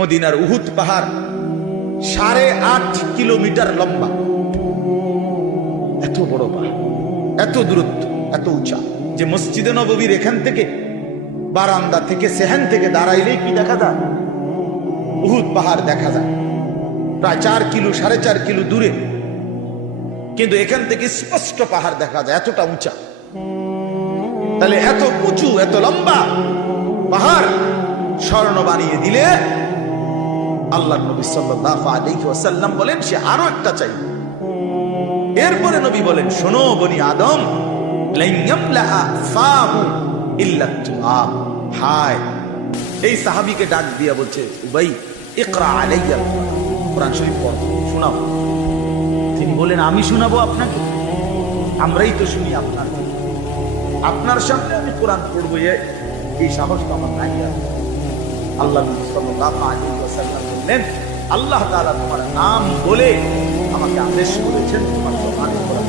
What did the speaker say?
মদিনার উহুদ পাহাড় 8.5 কিলোমিটার লম্বা, এত বড় পাহাড়, এত দূরত্ব, এত উঁচা যে মসজিদে নববীর এখান থেকে বারান্দা থেকে সেহান থেকে দাঁড়াইলেই কি দেখা যায়? উহুদ পাহাড় দেখা যায় প্রায় 4 কিলো 4.5 কিলো দূরে, কিন্তু এখান থেকে স্পষ্ট পাহাড় দেখা যায়, এতটা উঁচা। তাহলে এত উঁচু এত লম্বা পাহাড় স্বর্ণ বানিয়ে দিলে আল্লাহ নবী সাল্লাল্লাহু আলাইহি ওয়াসাল্লাম বলেন সে আরো একটা চাই। এরপরে নবী বলেন, শোনো বনি আদম, লান ইয়ামলাআ ফাহু ইল্লা তুরাব। হায়, এই সাহাবীকে ডাক দিয়া বলছে, উবাই ইকরা আলাইয়া কোরআন শরীফ পড়ো, শোনাও। তিনি বলেন, আমি শোনাবো আপনাকে? আমরাই তো শুনি আপনার, আপনার সামনে আমি কোরআন পড়বো, এই সাহস তো আমার নাই। আল্লাহ সাল্লাল্লাহু আলাইহি ওয়াসাল্লাম বললেন, আল্লাহ তাআলা তোমার নাম বলে আমাকে আদেশ করেছেন তোমার কোরআন পড়া।